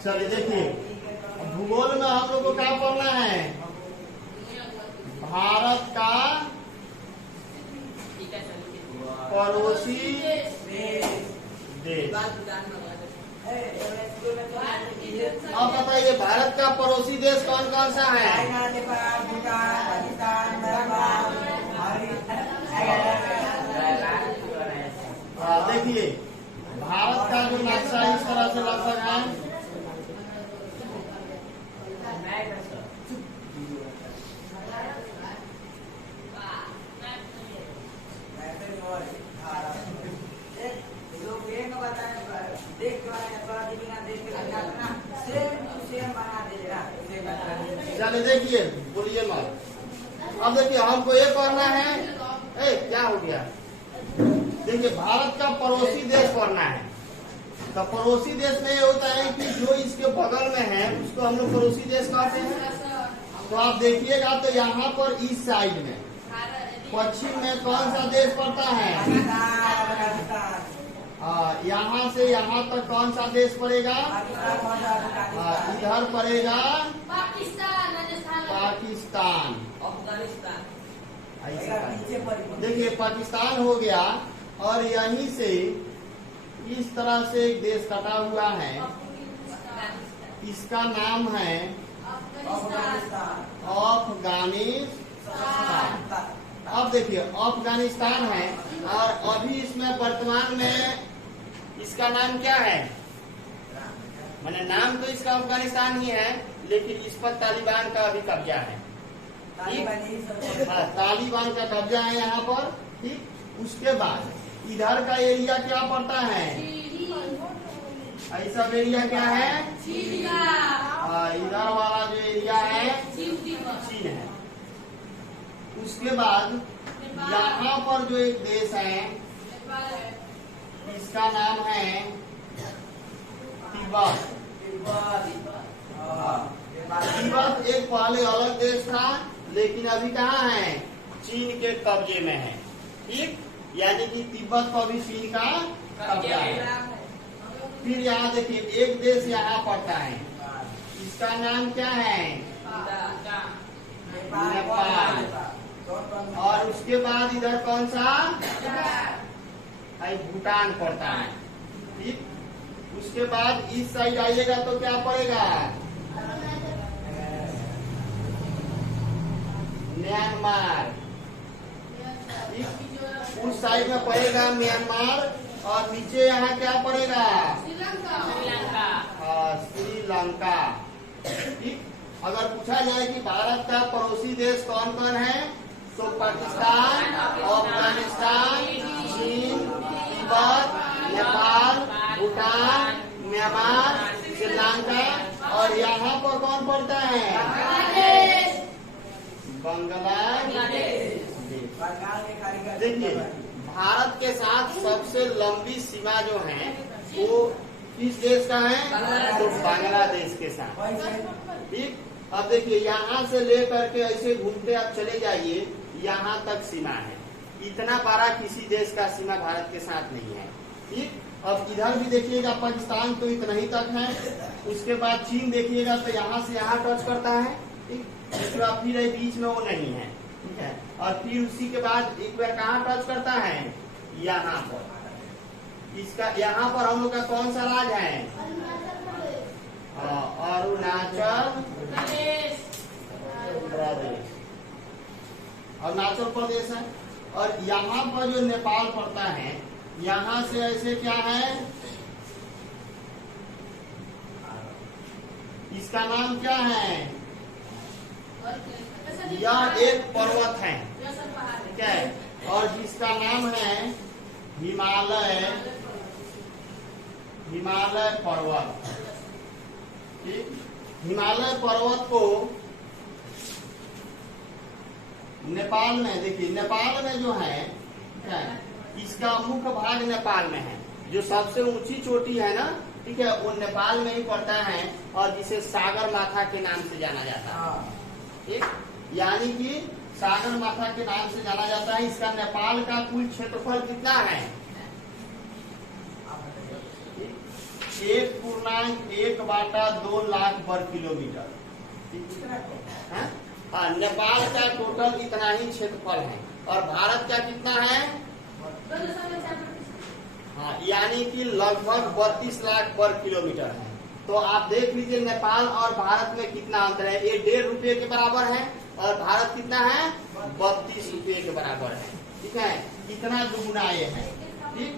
चलिए देखिए, भूगोल में हम लोग को क्या पढ़ना है? भारत का पड़ोसी देश। अब बताइए भारत का पड़ोसी देश कौन कौन सा है? देखिए भारत का जो नक्शा इस तरह से लगभग है। चलिए देखिए, बोलिए मत। अब देखिए हमको ये करना है, क्या हो गया? देखिए भारत का पड़ोसी देश पढ़ना है। तो पड़ोसी देश में ये होता है कि जो इसके बगल में है उसको हम लोग पड़ोसी देश कहते हैं। तो आप देखिएगा तो यहाँ पर इस साइड में पश्चिम में कौन सा देश पड़ता है? यहाँ से यहाँ तक कौन सा देश पड़ेगा? इधर पड़ेगा पाकिस्तान। देखिए पाकिस्तान हो गया, और यहीं से इस तरह से एक देश कटा हुआ है, इसका नाम है अफगानिस्तान। अब देखिए अफगानिस्तान है, और अभी इसमें वर्तमान में इसका नाम क्या है? मैंने नाम तो इसका अफगानिस्तान ही है, लेकिन इस पर तालिबान का अभी कब्जा है। तालिबान का कब्जा है यहाँ पर। ठीक, उसके बाद इधर का एरिया क्या पड़ता है? ऐसा एरिया क्या है? इधर वाला जो एरिया है चीन है। उसके बाद यहाँ पर जो एक देश है इसका नाम है तिब्बत। तिब्बत एक पहले अलग देश था, लेकिन अभी कहाँ है? चीन के कब्जे में है। ठीक, यानी कि तिब्बत को अभी चीन का कब्जा है। फिर यहाँ देखिए एक देश यहाँ पड़ता है, इसका नाम क्या है? नेपाल। और उसके बाद इधर कौन सा? भूटान पड़ता है। ठीक, उसके बाद इस साइड आइएगा तो क्या पड़ेगा? म्यांमार। उस साइड में पड़ेगा म्यांमार, और नीचे यहाँ क्या पड़ेगा? श्रीलंका। ठीक, अगर पूछा जाए कि भारत का पड़ोसी देश कौन कौन है, तो पाकिस्तान, अफगानिस्तान, चीन, तिब्बत, नेपाल, भूटान, म्यांमार, श्रीलंका, और यहाँ पर कौन पड़ता है? बांग्लादेश। देखिए भारत के साथ सबसे लंबी सीमा जो है वो किस देश का है? तो बांग्लादेश के साथ। ठीक, अब देखिए यहाँ से लेकर के ऐसे घूमते आप चले जाइए, यहाँ तक सीमा है। इतना बड़ा किसी देश का सीमा भारत के साथ नहीं है। ठीक, अब इधर भी देखिएगा पाकिस्तान तो इतना ही तक है। उसके बाद चीन देखिएगा तो यहाँ से यहाँ टच करता है। ठीक, उसके बाद फिर बीच में वो नहीं है। ठीक है, और फिर उसी के बाद एक बार कहाँ टच करता है? यहाँ पर। इसका यहाँ पर हम लोग का कौन सा राज्य है? अरुणाचल प्रदेश। अरुणाचल प्रदेश है। और यहाँ पर जो नेपाल पड़ता है, यहाँ से ऐसे क्या है? इसका नाम क्या है? यह एक पर्वत है। ठीक है, और जिसका नाम है हिमालय पर्वत। ठीक, हिमालय पर्वत को नेपाल में, देखिए नेपाल में जो है, इसका मुख्य भाग नेपाल में है। जो सबसे ऊंची चोटी है ना, ठीक है, वो नेपाल में ही पड़ता है, और जिसे सागर माथा के नाम से जाना जाता है। ठीक, यानी कि सागर माथा के नाम से जाना जाता है। इसका नेपाल का कुल क्षेत्रफल कितना है? 1.8 पूर्णांक 1/2 लाख वर्ग किलोमीटर। हाँ, नेपाल का टोटल इतना ही क्षेत्रफल है और भारत का कितना है? हाँ, यानी कि लगभग 32 लाख वर्ग किलोमीटर है। तो आप देख लीजिए नेपाल और भारत में कितना अंतर है। ये 1.5 रुपये के बराबर है और भारत कितना है? 32 रुपये के बराबर है। ठीक है, कितना दुगुना ये है। ठीक,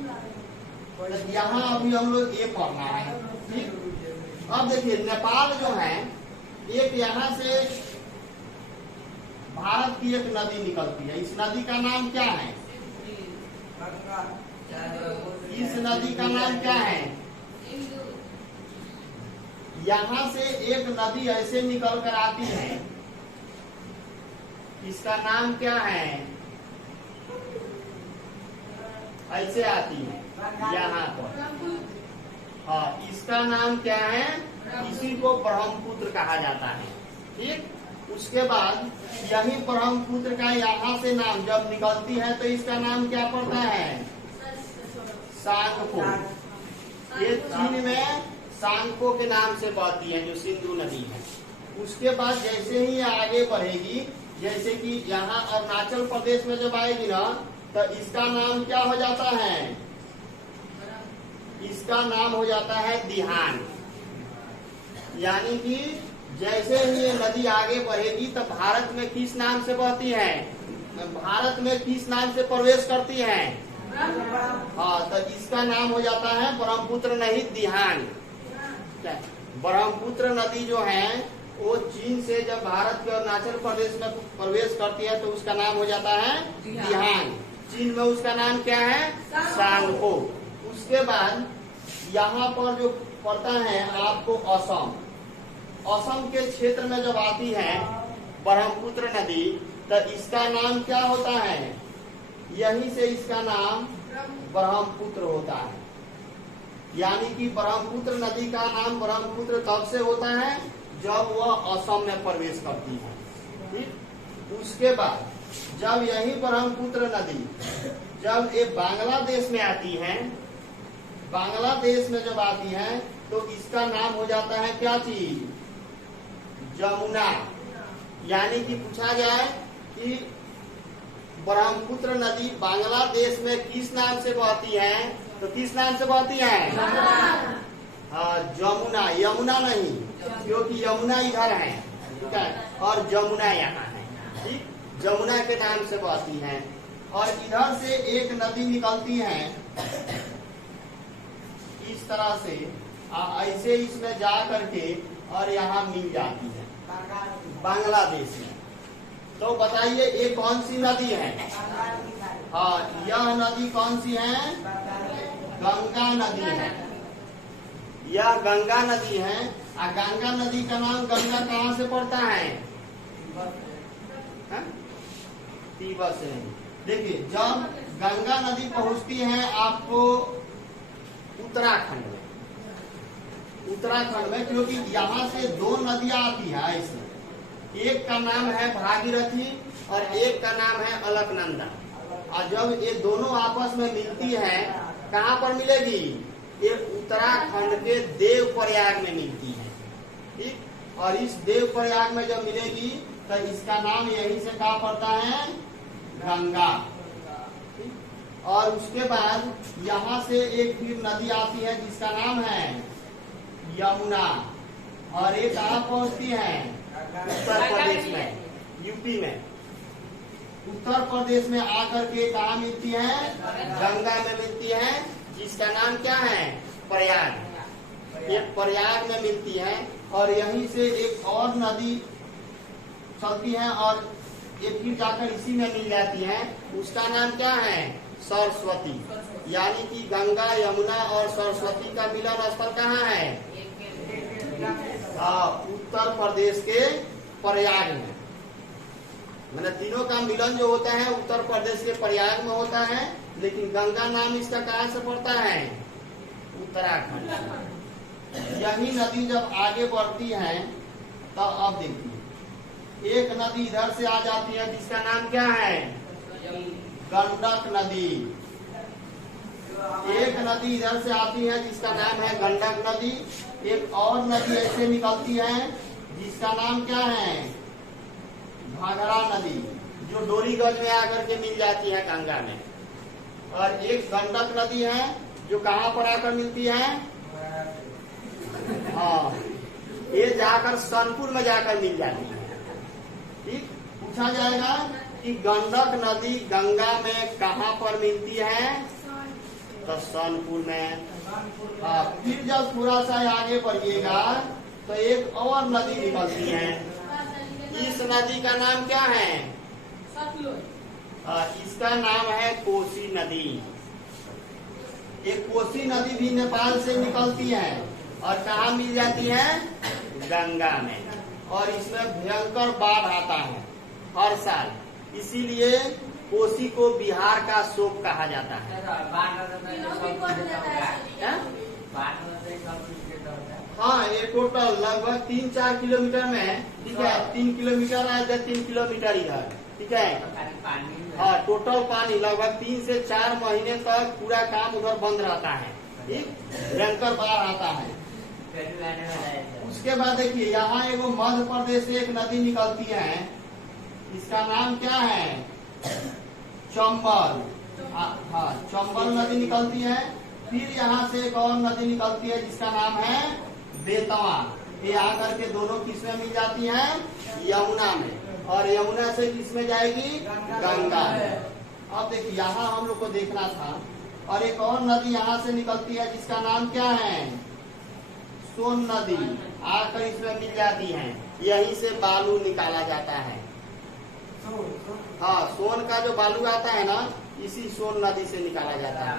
तो यहाँ अभी हम लोग ये पढ़ना है। ठीक, अब देखिए नेपाल जो है, एक यहाँ से भारत की एक नदी निकलती है। इस नदी का नाम क्या है? इस नदी का नाम क्या है? यहाँ से एक नदी ऐसे निकल कर आती है, इसका नाम क्या है? ऐसे आती है यहाँ पर। हाँ, इसका नाम क्या है? इसी को ब्रह्मपुत्र कहा जाता है। ठीक, उसके बाद यही ब्रह्मपुत्र का यहाँ से नाम जब निकलती है तो इसका नाम क्या पड़ता है? सांगपो। ये चीन में सांगपो के नाम से बहती है, जो सिंधु नदी है। उसके बाद जैसे ही ये आगे बढ़ेगी, जैसे कि यहाँ अरुणाचल प्रदेश में जब आएगी ना, तो इसका नाम क्या हो जाता है? इसका नाम हो जाता है दिहान। यानी कि जैसे ही ये नदी आगे बढ़ेगी तो भारत में किस नाम से बहती है? भारत में किस नाम से प्रवेश करती है? हाँ, तो इसका नाम हो जाता है ब्रह्मपुत्र, नहीं दिहान। ब्रह्मपुत्र नदी जो है वो चीन से जब भारत के अरुणाचल प्रदेश में प्रवेश करती है तो उसका नाम हो जाता है दिहान। चीन में उसका नाम क्या है? सांगपो। उसके बाद यहाँ पर जो पड़ता है आपको असम। असम के क्षेत्र में जब आती है ब्रह्मपुत्र नदी तो इसका नाम क्या होता है? यहीं से इसका नाम ब्रह्मपुत्र होता है। यानी कि ब्रह्मपुत्र नदी का नाम ब्रह्मपुत्र तब से होता है जब वह असम में प्रवेश करती है। ठीक, उसके बाद जब यही ब्रह्मपुत्र नदी जब ये बांग्लादेश में आती है, बांग्लादेश में जब आती है तो इसका नाम हो जाता है क्या चीज? जमुना। यानी कि पूछा जाए कि ब्रह्मपुत्र नदी बांग्लादेश में किस नाम से बहती है, तो किस नाम से बहती है? हाँ, जमुना। यमुना नहीं, क्योंकि यमुना इधर है, ठीक है, और जमुना यहाँ है। ठीक, जमुना के नाम से बहती है। और इधर से एक नदी निकलती है इस तरह से, ऐसे इसमें जा करके और यहाँ मिल जाती है बांग्लादेश में। तो बताइए ये कौन सी नदी है? हाँ, यह नदी कौन सी है? गंगा नदी है। यह गंगा नदी है। और गंगा नदी का नाम गंगा कहाँ से पड़ता है? तिब्बत से। देखिए, जब गंगा नदी पहुँचती है आपको उत्तराखंड में, क्योंकि यहाँ से 2 नदियां आती है ऐसे, एक का नाम है भागीरथी और एक का नाम है अलकनंदा। और जब ये दोनों आपस में मिलती है, कहाँ पर मिलेगी? ये उत्तराखंड के देवप्रयाग में मिलती है। ठीक, और इस देवप्रयाग में जब मिलेगी तो इसका नाम यही से क्या पड़ता है? गंगा। और उसके बाद यहाँ से एक फिर नदी आती है जिसका नाम है यमुना। और ये कहाँ पहुँचती है? उत्तर प्रदेश में, यूपी में। उत्तर प्रदेश में आकर के कहाँ मिलती है? गंगा में मिलती है, जिसका नाम क्या है? प्रयाग। ये प्रयाग में मिलती है। और यहीं से एक और नदी चलती है और ये फिर जाकर इसी में मिल जाती है। उसका नाम क्या है? सरस्वती। यानी कि गंगा, यमुना और सरस्वती का मिलन स्थल कहाँ है? उत्तर प्रदेश के प्रयाग में। मतलब तीनों का मिलन जो होता है उत्तर प्रदेश के प्रयाग में होता है। लेकिन गंगा नाम इसका कहाँ से पड़ता है? उत्तराखंड। यही नदी जब आगे बढ़ती है तो अब देखिए, एक नदी इधर से आ जाती है जिसका नाम क्या है? गंडक नदी। एक नदी इधर से आती है जिसका नाम है गंडक नदी। एक और नदी ऐसे निकलती है जिसका नाम क्या है, घाघरा नदी, जो डोरीगंज में आकर के मिल जाती है गंगा में। और एक गंडक नदी है जो कहाँ पर आकर मिलती है, हाँ, ये जाकर सोनपुर में जाकर मिल जाती है। ठीक, पूछा जाएगा कि गंडक नदी गंगा में कहाँ पर मिलती है, तो सोनपुर में। हाँ, फिर जब थोड़ा सा आगे बढ़िएगा तो एक और नदी निकलती है। इस नदी का नाम क्या है, इसका नाम है कोसी नदी। एक कोसी नदी भी नेपाल से निकलती है और कहाँ मिल जाती है, गंगा में। और इसमें भयंकर बाढ़ आता है हर साल, इसीलिए कोसी को बिहार का शोक कहा जाता है। हाँ, ये टोटल लगभग 3-4 किलोमीटर में है। ठीक है, 3 किलोमीटर इधर, 3 किलोमीटर इधर। ठीक है, हाँ, टोटल पानी लगभग 3 से 4 महीने तक पूरा काम उधर बंद रहता है। ठीक, भयंकर बाढ़ आता है। उसके बाद देखिए, यहाँ एगो मध्य प्रदेश से एक नदी निकलती है, इसका नाम क्या है, चंबल। हाँ, चंबल नदी निकलती है। फिर यहाँ से एक और नदी निकलती है जिसका नाम है बेतवा। ये आकर के दोनों किसमें मिल जाती हैं, यमुना में। और यमुना से किसमें जाएगी, गंगा में। अब देखिए, यहाँ हम लोग को देखना था। और एक और नदी यहाँ से निकलती है जिसका नाम क्या है, सोन नदी, आकर इसमें मिल जाती है। यहीं से बालू निकाला जाता है। हाँ, सोन का जो बालू आता है ना, इसी सोन नदी से निकाला जाता है।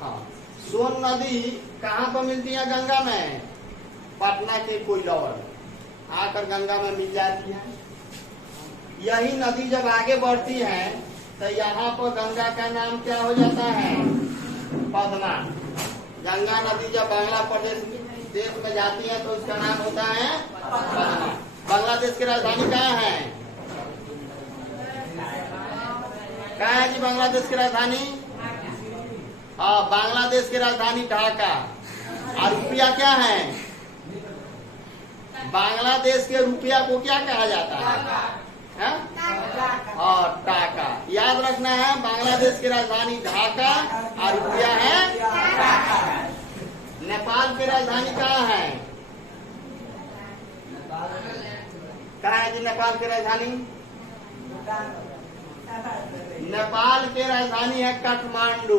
हाँ, सोन नदी कहाँ पर मिलती है, गंगा में, पटना के कोइलवर आकर गंगा में मिल जाती है। यही नदी जब आगे बढ़ती है तो यहाँ पर गंगा का नाम क्या हो जाता है, पद्मा। गंगा नदी जब बांग्लादेश देश में जाती है तो उसका नाम होता है पद्मा। बांग्लादेश की राजधानी कहाँ है, कहाँ है जी बांग्लादेश की राजधानी, हाँ, बांग्लादेश की राजधानी ढाका। और रुपया क्या है, बांग्लादेश के रुपया को क्या कहा जाता है, और टाका। याद रखना है, बांग्लादेश की राजधानी ढाका और रुपया है टाका। नेपाल की राजधानी कहाँ है, कहाँ है जी नेपाल की राजधानी, नेपाल की राजधानी है काठमांडू।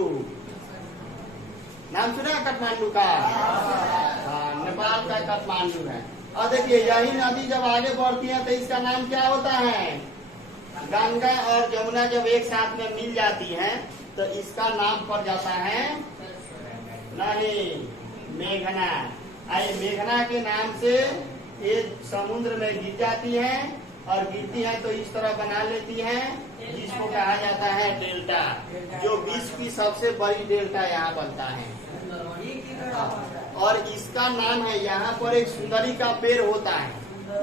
नाम सुना है काठमांडू का, हाँ, नेपाल का काठमांडू है। और देखिए, यही नदी जब आगे बढ़ती है तो इसका नाम क्या होता है, गंगा और यमुना जब एक साथ में मिल जाती है तो इसका नाम पड़ जाता है, नहीं, मेघना। आई मेघना के नाम से ये समुद्र में गिर जाती है, और गिरती है तो इस तरह बना लेती है जिसको कहा जाता है डेल्टा, जो विश्व की सबसे बड़ी डेल्टा यहाँ बनता है। और इसका नाम है, यहाँ पर एक सुंदरी का पेड़ होता है,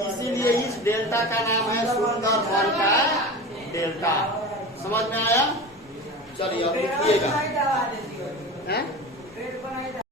इसीलिए इस डेल्टा का नाम है सुंदर वन का डेल्टा। समझ में आया, चलिए अब लिखिएगा।